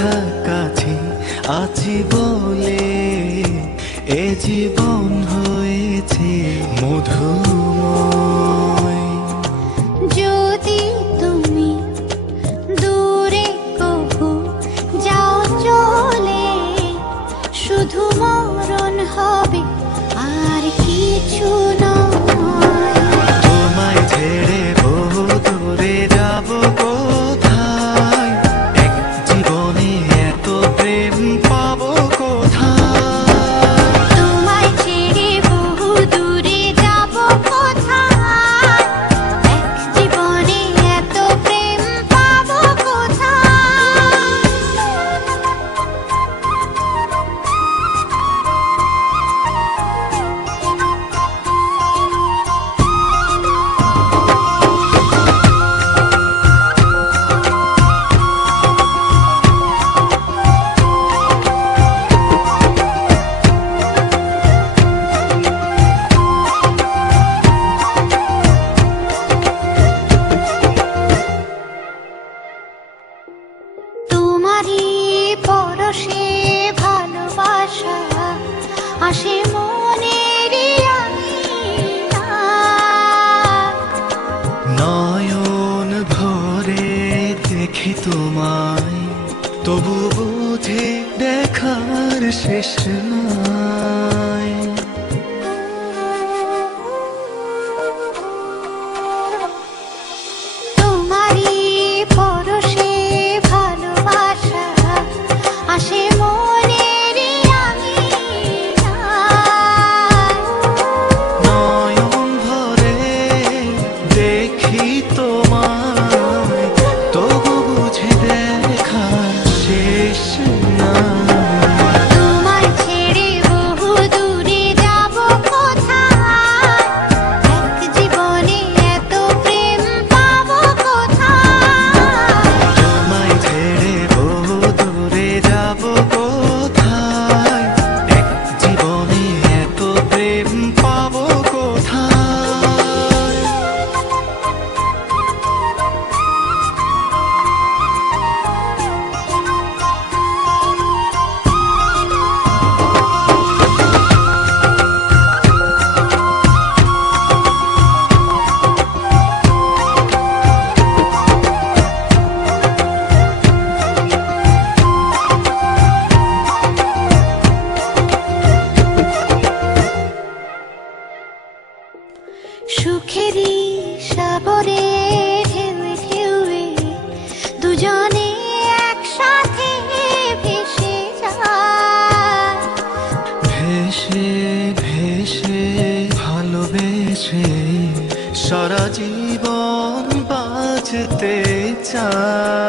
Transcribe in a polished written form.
কাছাকাছি আছি বলে এ জীবন হয়েছে মধুময়। যদি তুমি দূরে কবু যাও চলে, শুধু মরণ হবে আর কিছু নয়। তোমায় ছেড়ে বহু দূরে যাব কোথায়, এক জীবনে এত প্রেম পাবো কোথায়। তোমায় ছেড়ে বহু দূরে যাব কোথায়, এক জীবনে এত প্রেম পাবো কোথায়। তোমারই পরশে ভালোবাসা আসে মনের নয়ন ভরে দেখি তোমায়, তবু বুঝে দেখার শেষ নাই। তোমারই পরশে ভালোবাসা আসে মনের নয়ন ভরে দেখি তোমায়, তবু বুঝে দেখার শেষ নাই। তোমায় ছেড়ে বহু দূরে যাব কোথায়, এক জীবনে এত প্রেম পাবো কোথায়। তোমায় ছেড়ে বহু দূরে যাব কোথায়, এক জীবনে এত প্রেম পাবো কোথায়। সুখেরই সাগরে ঢেউয়ে ঢেউয়ে দুজনে একসাথে ভেসে যায়। ভেসে ভেসে ভালোবেসে সারা জীবন বাঁচতে চাই।